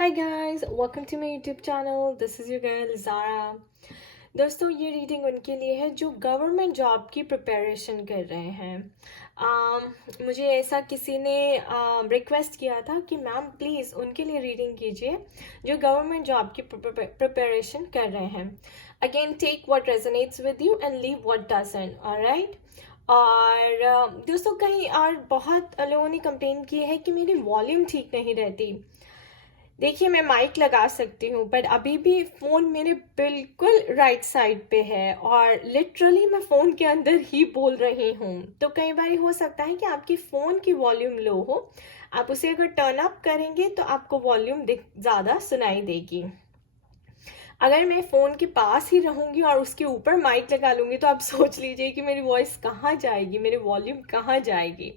Hi guys, welcome to my YouTube channel. This is your girl Zara. दोस्तों ये reading उनके लिए है जो गवर्नमेंट जॉब की प्रिपरेशन कर रहे हैं। मुझे ऐसा किसी ने रिक्वेस्ट किया था कि मैम प्लीज़ उनके लिए रीडिंग कीजिए जो गवर्नमेंट जॉब की प्रिपरेशन कर रहे हैं। Again take what resonates with you and leave what doesn't, alright. और दोस्तों कहीं और बहुत लोगों ने कंप्लेन की है कि मेरी वॉल्यूम ठीक नहीं रहती। देखिए मैं माइक लगा सकती हूँ पर अभी भी फ़ोन मेरे बिल्कुल राइट साइड पे है और लिटरली मैं फ़ोन के अंदर ही बोल रही हूँ। तो कई बार हो सकता है कि आपकी फ़ोन की वॉल्यूम लो हो, आप उसे अगर टर्न अप करेंगे तो आपको वॉल्यूम ज़्यादा सुनाई देगी। अगर मैं फ़ोन के पास ही रहूँगी और उसके ऊपर माइक लगा लूँगी तो आप सोच लीजिए कि मेरी वॉइस कहाँ जाएगी, मेरी वॉल्यूम कहाँ जाएगी।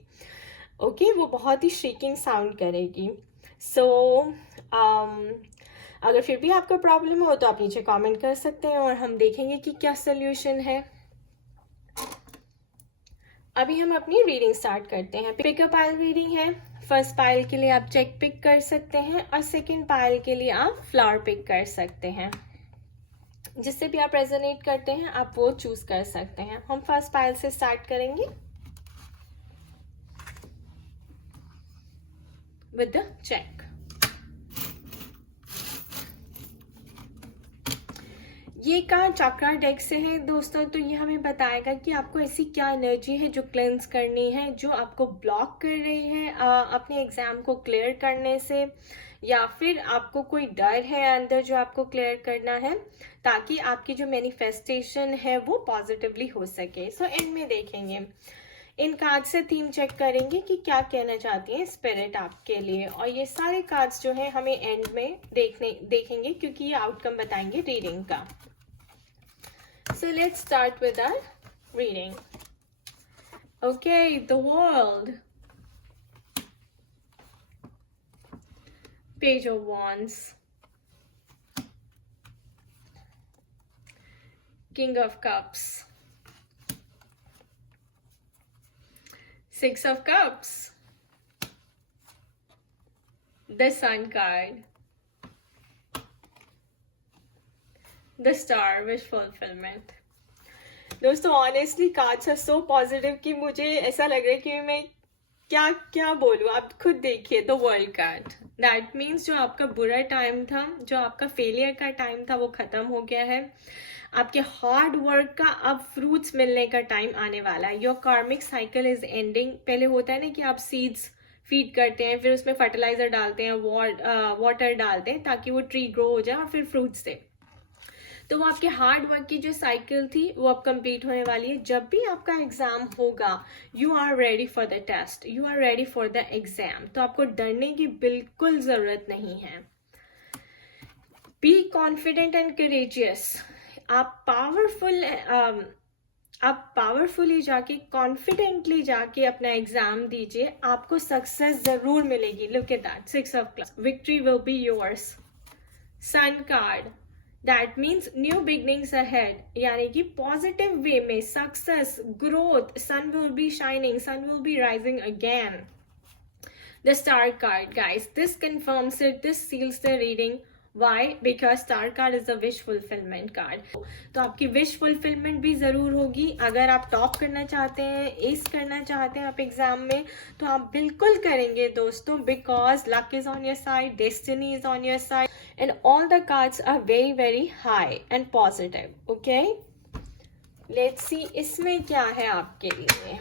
ओके वो बहुत ही शेकिंग साउंड करेगी। सो अगर फिर भी आपको प्रॉब्लम हो तो आप नीचे कमेंट कर सकते हैं और हम देखेंगे कि क्या सोल्यूशन है। अभी हम अपनी रीडिंग स्टार्ट करते हैं। पिकअप पाइल रीडिंग है। फर्स्ट पाइल के लिए आप चेक पिक कर सकते हैं और सेकंड पाइल के लिए आप फ्लावर पिक कर सकते हैं। जिससे भी आप रेजोनेट करते हैं आप वो चूज कर सकते हैं। हम फर्स्ट पाइल से स्टार्ट करेंगे विद द चेक। ये कार्ड चक्रा डेक से है दोस्तों, तो ये हमें बताएगा कि आपको ऐसी क्या एनर्जी है जो क्लेंस करनी है, जो आपको ब्लॉक कर रही है अपने एग्जाम को क्लियर करने से, या फिर आपको कोई डर है अंदर जो आपको क्लियर करना है ताकि आपकी जो मैनिफेस्टेशन है वो पॉजिटिवली हो सके। सो एंड में देखेंगे, इन कार्ड से थीम चेक करेंगे कि क्या कहना चाहती है स्पिरिट आपके लिए, और ये सारे कार्ड्स जो है हमें एंड में देखेंगे क्योंकि ये आउटकम बताएंगे रीडिंग का। So let's start with our reading. Okay, the world. Page of Wands. King of Cups. Six of Cups. The Sun card. The Star, wish fulfillment. दोस्तों honestly cards are so positive कि मुझे ऐसा लग रहा है कि मैं क्या क्या बोलूँ। आप खुद देखिए the world card. That means जो आपका बुरा टाइम था, जो आपका फेलियर का टाइम था वो खत्म हो गया है। आपके हार्ड वर्क का अब फ्रूट्स मिलने का टाइम आने वाला है। योर कार्मिक साइकिल इज एंडिंग। पहले होता है ना कि आप सीड्स फीड करते हैं, फिर उसमें फर्टिलाइजर डालते हैं, वाटर डालते हैं ताकि वो ट्री ग्रो हो जाए और फिर फ्रूट्स दे। तो वो आपके हार्ड वर्क की जो साइकिल थी वो अब कंप्लीट होने वाली है। जब भी आपका एग्जाम होगा you are ready for the test, you are ready for the exam. तो आपको डरने की बिल्कुल जरूरत नहीं है। Be confident and courageous. आप पावरफुली जाके कॉन्फिडेंटली जाके अपना एग्जाम दीजिए, आपको सक्सेस जरूर मिलेगी। Look at that, 6 of Clubs. Victory will be yours. Sun card, that means new beginnings ahead, यानी कि पॉजिटिव वे में success, growth, sun will be shining, sun will B rising again. The star card guys, this confirms it, this seals the reading. Why? Because star card is a wish fulfilment card. तो आपकी wish fulfilment भी जरूर होगी। अगर आप top करना चाहते हैं, एस करना चाहते हैं आप एग्जाम में, तो आप बिल्कुल करेंगे दोस्तों, because luck is on your side, destiny is on your side and all the cards are very high and positive. Okay, let's see इसमें क्या है आपके लिए।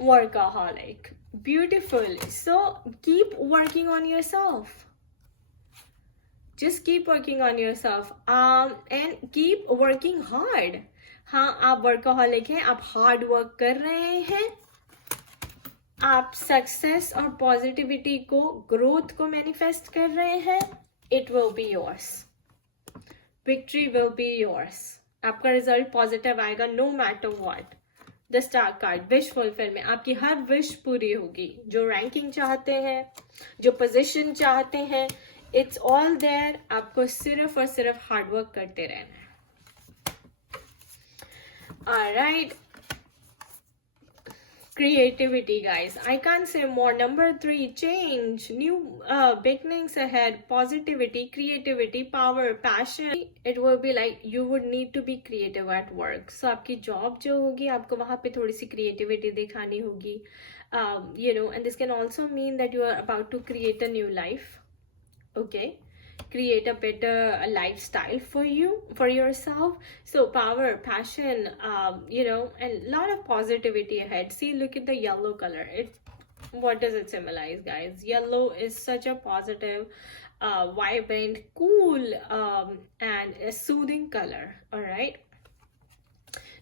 Workaholic, beautiful. So keep working on yourself, just keep working on yourself and keep working hard. हाँ आप workaholic हैं, आप hard work कर रहे हैं, आप सक्सेस और पॉजिटिविटी को, ग्रोथ को मैनिफेस्ट कर रहे हैं। It will be yours, victory will be yours. आपका रिजल्ट पॉजिटिव आएगा no matter what. The star card, wish fulfilment, आपकी हर विश पूरी होगी। जो रैंकिंग चाहते हैं, जो पोजीशन चाहते हैं, इट्स ऑल देयर। आपको सिर्फ और सिर्फ हार्डवर्क करते रहना है। Alright, creativity, guys. I can't say more. Number 3, change, new beginnings ahead, positivity, creativity, power, passion. It will be like you would need to be creative at work. So आपकी job जो होगी आपको वहाँ पे थोड़ी सी creativity दिखानी होगी. And this can also mean that you are about to create a new life. Okay, create a better lifestyle for you, for yourself. So power, passion, and a lot of positivity ahead. See, look at the yellow color. What does it symbolize, guys? Yellow is such a positive, vibrant, cool, and a soothing color. All right,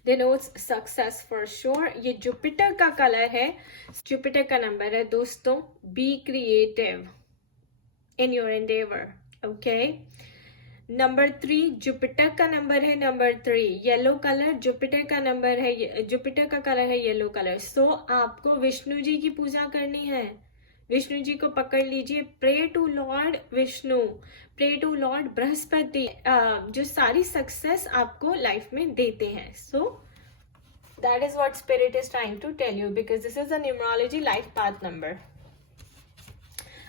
denotes success for sure. ये Jupiter का colour है, Jupiter का number है दोस्तों. Be creative in your endeavor. Okay, number 3 Jupiter का number है. Number 3 yellow colour, Jupiter का number है, जुपिटर का कलर है येलो कलर. सो आपको विष्णु जी की पूजा करनी है. विष्णु जी को पकड़ लीजिए. Pray to lord Vishnu, pray to lord Brihaspati, जो सारी सक्सेस आपको लाइफ में देते हैं. So that is what spirit is trying to tell you, because this is a numerology life path number.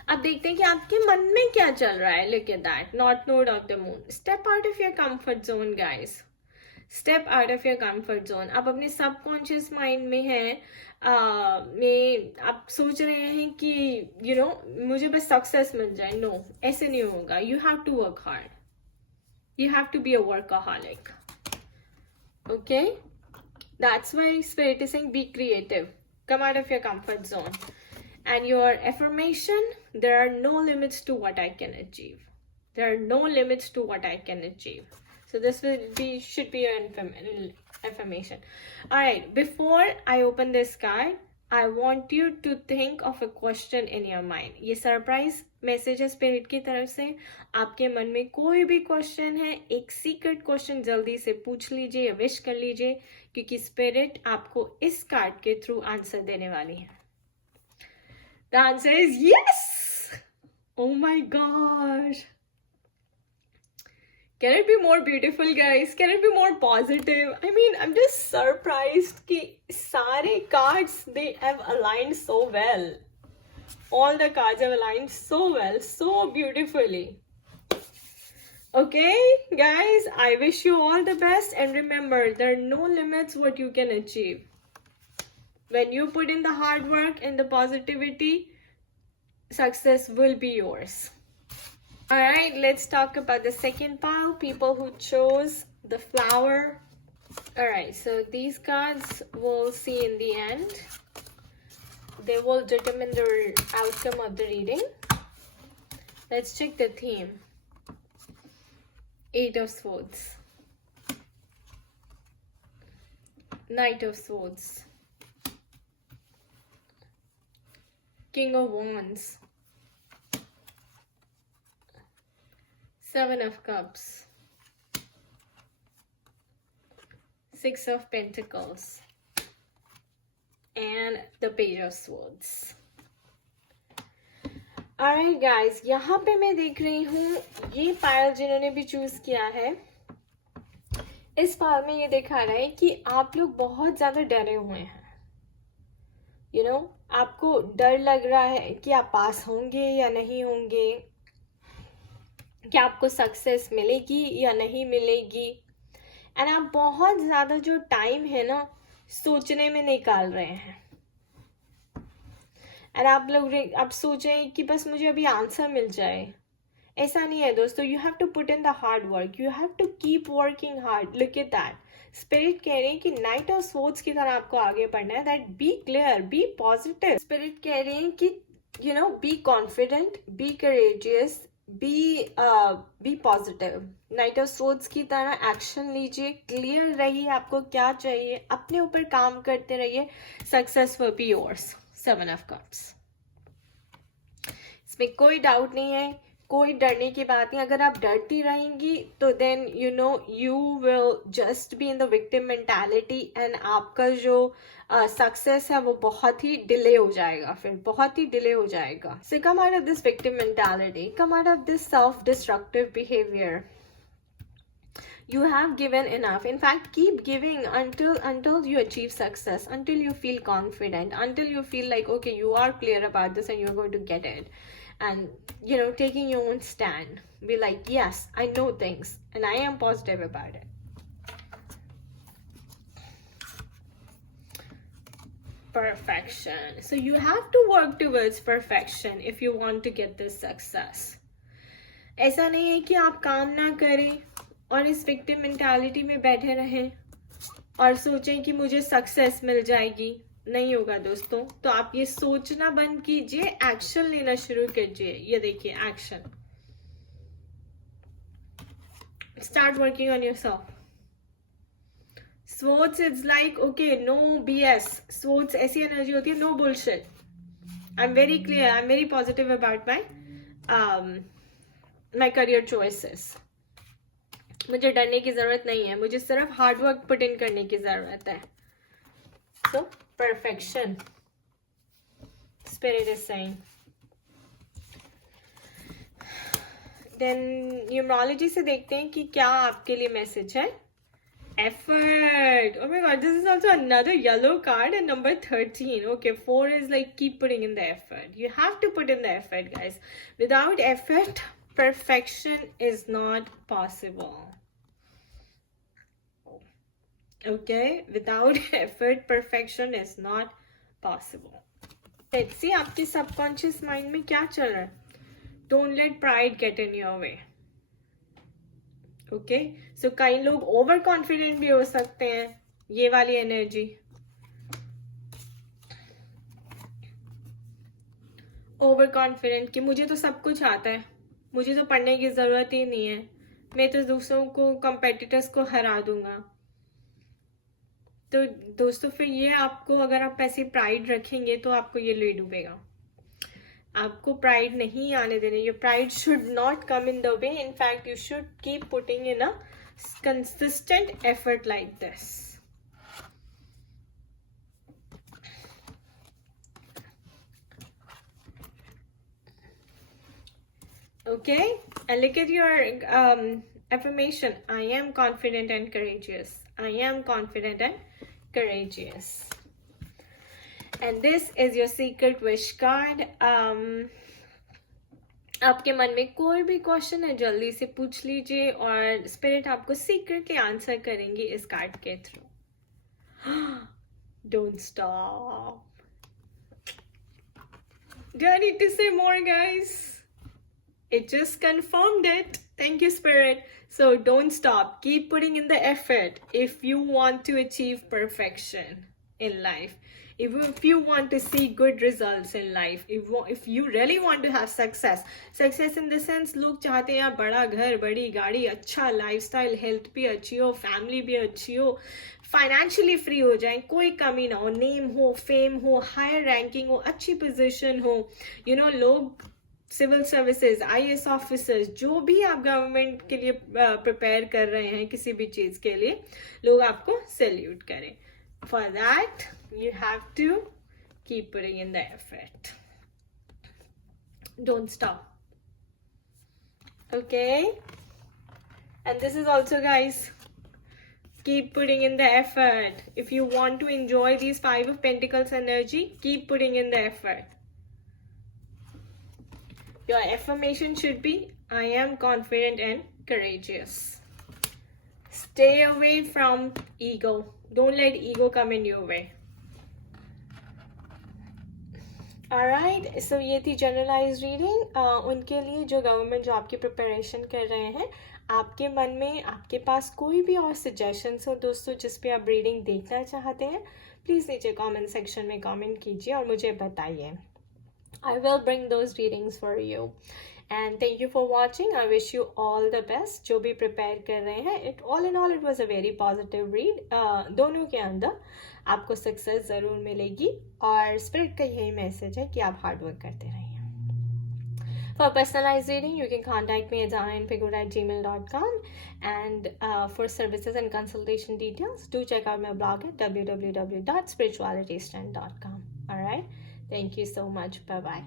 अब देखते हैं कि आपके मन में क्या चल रहा है. Look at that, north node of the moon. Step out of your comfort zone, guys. Step out of your comfort zone. आप अपने सबकॉन्शियस माइंड में हैं, आप सोच रहे हैं कि मुझे बस सक्सेस मिल जाए. नो, ऐसे नहीं होगा. You have to work hard. You have to be a workaholic. Okay, that's why spirit is saying be creative, come out of your comfort zone. And your affirmation, there are no limits to what I can achieve. There are no limits to what I can achieve. So this should be your affirmation. All right, before I open this card, I want you to think of a question in your mind. ये surprise message है spirit की तरफ से. आपके मन में कोई भी क्वेश्चन है, एक सीक्रेट क्वेश्चन जल्दी से पूछ लीजिए या विश कर लीजिए, क्योंकि स्पिरिट आपको इस कार्ड के थ्रू आंसर देने वाली है. The answer is yes! Oh my gosh! Can it be more beautiful, guys? Can it be more positive? I mean, I'm just surprised कि सारे cards, they have aligned so well. All the cards have aligned so well, so beautifully. Okay, guys, I wish you all the best, and remember, there are no limits what you can achieve. When you put in the hard work and the positivity, success will be yours. All right, let's talk about the second pile, people who chose the flower. All right, so these cards we'll see in the end. They will determine the outcome of the reading. Let's check the theme. 8 of Swords, Knight of Swords, King of Wands, 7 of Cups, 6 of Pentacles, and the Page of Swords. Alright guys, यहाँ पे मैं देख रही हूँ ये पायल जिन्होंने भी choose किया है, इस पायल में ये दिखा रहा है कि आप लोग बहुत ज्यादा डरे हुए हैं. आपको डर लग रहा है कि आप पास होंगे या नहीं होंगे, कि आपको सक्सेस मिलेगी या नहीं मिलेगी. एंड आप बहुत ज़्यादा जो टाइम है ना सोचने में निकाल रहे हैं. एंड आप सोच रहे हैं कि बस मुझे अभी आंसर मिल जाए. ऐसा नहीं है दोस्तों. You have to put in the hard work. You have to keep working hard. Look at that. Spirit कह रहे हैं कि नाइट ऑफ स्वॉर्ड्स की तरह आपको आगे बढ़ना है. That be clear, be positive. Spirit कह रहे हैं कि be confident, be courageous, be positive. Knight of swords की तरह एक्शन लीजिए, क्लियर रहिए आपको क्या चाहिए, अपने ऊपर काम करते रहिए. Success will be yours. 7 of cups. इसमें कोई डाउट नहीं है, कोई डरने की बात नहीं. अगर आप डरती रहेंगी तो then you will just be in the victim mentality and आपका जो सक्सेस है वो बहुत ही डिले हो जाएगा, फिर बहुत ही डिले हो जाएगा. So come out of this victim mentality, come out of this self destructive behaviour. You have given enough. In fact, keep giving until you achieve success, until you feel confident, until you feel like, okay, you are clear about this and you're going to get it. And, taking your own stand. Be like, yes, I know things and I am positive about it. Perfection. So you have to work towards perfection if you want to get this success. ऐसा नहीं है कि आप काम ना करें और इस विक्टिम मेंटालिटी में बैठे रहें और सोचें कि मुझे सक्सेस मिल जाएगी. नहीं होगा दोस्तों. तो आप ये सोचना बंद कीजिए, एक्शन लेना शुरू कीजिए. ये देखिए, action. Start working on yourself. Swords is like, okay, no BS. Swords ऐसी एनर्जी होती है, no bullshit. I'm very clear. I'm very positive about my career choices. मुझे डरने की जरूरत नहीं है. मुझे सिर्फ हार्ड वर्क पुट इन करने की जरूरत है. So perfection. Spirit is saying. Then numerology से देखते हैं कि क्या आपके लिए मैसेज है. Effort. Oh my god, this is also another yellow card and number 13. Okay, 4 is like keep putting in the effort. You have to put in the effort, guys. Without effort, perfection is not possible. Okay, without effort, perfection is not possible. Let's see, आपके subconscious mind में क्या चल रहा है. Don't let pride get in your way. Okay, so कई लोग over confident भी हो सकते हैं. ये वाली एनर्जी, ओवर कॉन्फिडेंट कि मुझे तो सब कुछ आता है, मुझे तो पढ़ने की जरूरत ही नहीं है, मैं तो दूसरों को, कंपेटिटर्स को हरा दूंगा. तो दोस्तों फिर ये आपको, अगर आप ऐसी प्राइड रखेंगे तो आपको ये ले डूबेगा. आपको प्राइड नहीं आने देने. Your pride should not come in the way. In fact you should keep putting in a consistent effort like this. Okay, and look at your affirmation. I am confident and courageous. I am confident and courageous. And this is your secret wish card. आपके मन में कोई भी question है, जल्दी से पूछ लीजिए और स्पिरिट आपको सीक्रेटली आंसर करेंगे इस कार्ड के through. Don't stop. Do I need to say more, guys? It just confirmed it. Thank you, Spirit. So don't stop. Keep putting in the effort if you want to achieve perfection in life. If you want to see good results in life, if you really want to have success in the sense, लोग चाहते हैं बड़ा घर, बड़ी गाड़ी, अच्छा lifestyle, health भी अच्छी हो, family भी अच्छी हो, फाइनेंशियली फ्री हो जाए, कोई कमी ना हो, नेम हो, फेम हो, हायर रैंकिंग हो, अच्छी पोजीशन हो, लोग सिविल सर्विसेज, IAS ऑफिसर्स, जो भी आप गवर्नमेंट के लिए प्रिपेयर कर रहे हैं किसी भी चीज के लिए, लोग आपको सैल्यूट करें. For that, you have to keep putting in the effort. Don't stop. Okay? And this is also, guys, keep putting in the effort. If you want to enjoy these 5 of Pentacles energy, keep putting in the effort. Your affirmation should be, I am confident and courageous. Stay away from ego. Don't let ego come in your way. Alright, so ये थी generalise reading उनके लिए जो government job की preparation कर रहे हैं. आपके मन में, आपके पास कोई भी और सजेशंस हो दोस्तों जिस पे आप रीडिंग देखना चाहते हैं, प्लीज़ नीचे कमेंट सेक्शन में कमेंट कीजिए और मुझे बताइए. I will bring those readings for you. And thank you for watching. I wish you all the best. जो भी prepare कर रहे हैं, all in all, it was a very positive read. दोनों के अंदर आपको सक्सेस ज़रूर मिलेगी और स्पिरिट का यही मैसेज है कि आप हार्ड वर्क करते रहिए. For personalized reading, you can contact me at zarainpigura@gmail.com. And for services and consultation details, do check out my blog at www.spiritualitystrength.com. All right. Thank you so much. Bye-bye.